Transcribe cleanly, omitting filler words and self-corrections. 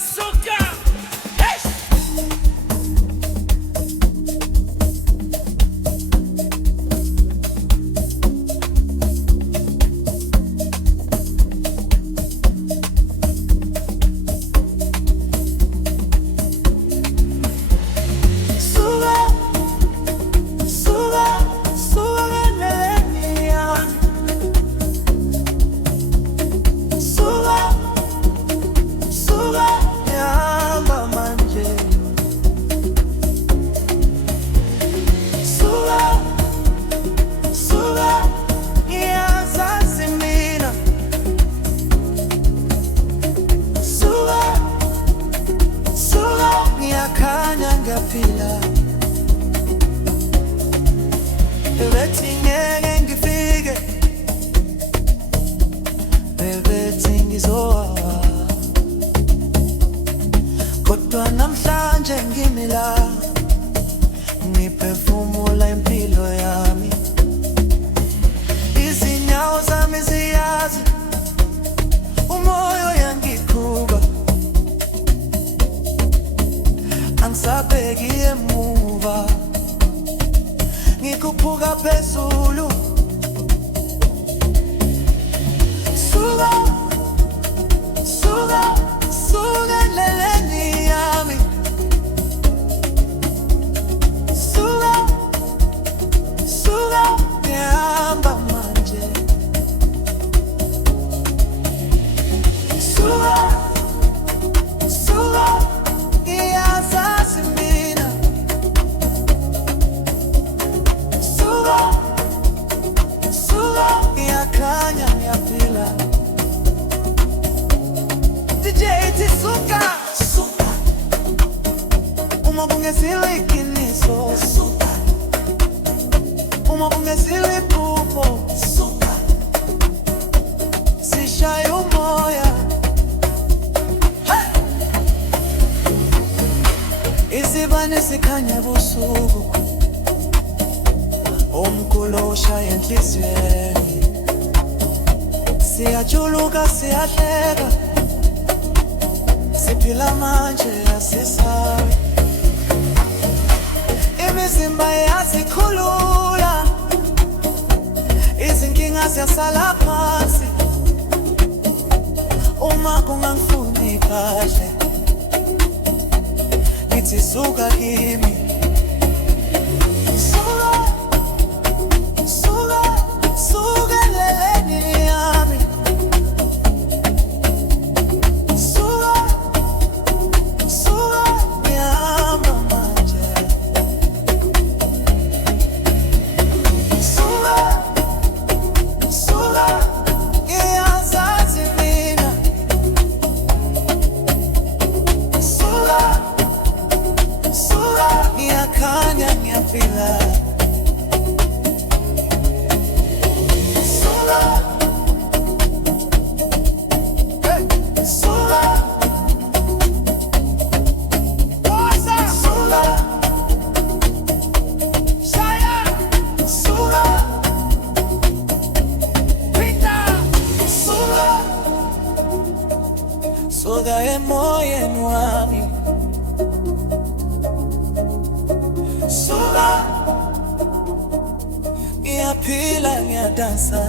suka. Hey! Ngiyafila bebethi ngeke ngifike, bebethi ngizowa, kodwa namhlanje ngimi la, ngiphefumula impilo yami. Izinyawo zami ziyazi, umoya uyangiqhuba, angisabheki emuva, ngikhuphuka phezulu. Suka, suka, suka endleleni yami. Suka, suka, ngihamba manje. Suka, suka, ngiyazazi mina. Suka, suka, ngiyakhanya ngiyaphila. DJ ithi suka, suka, uma kungesiwe iqiniso, suka, uma kungesiwe iphupho, suka, sishaya umoya. Isibane sikhanya busuku, umkhulu ushaya enhliziyweni, siyajuluka siyahleka, siphila manje asisabi, imizimba yasikhulula, izinkinga ziyasala phansi. Uma kungangifuni kahle, ngithi suka kimi. Suka, suka, suka endleleni yami. Suka, suka, ngihamba manje. Suka, suka, ngiyazazi mina. Suka, suka, ngiyakhanya ngiyafila. Suka, hey, suka, Rosa, suka, Shaya, suka, Peter, suka, suka emoyeni wami. Suka, ngiyaphila ngiyadansa.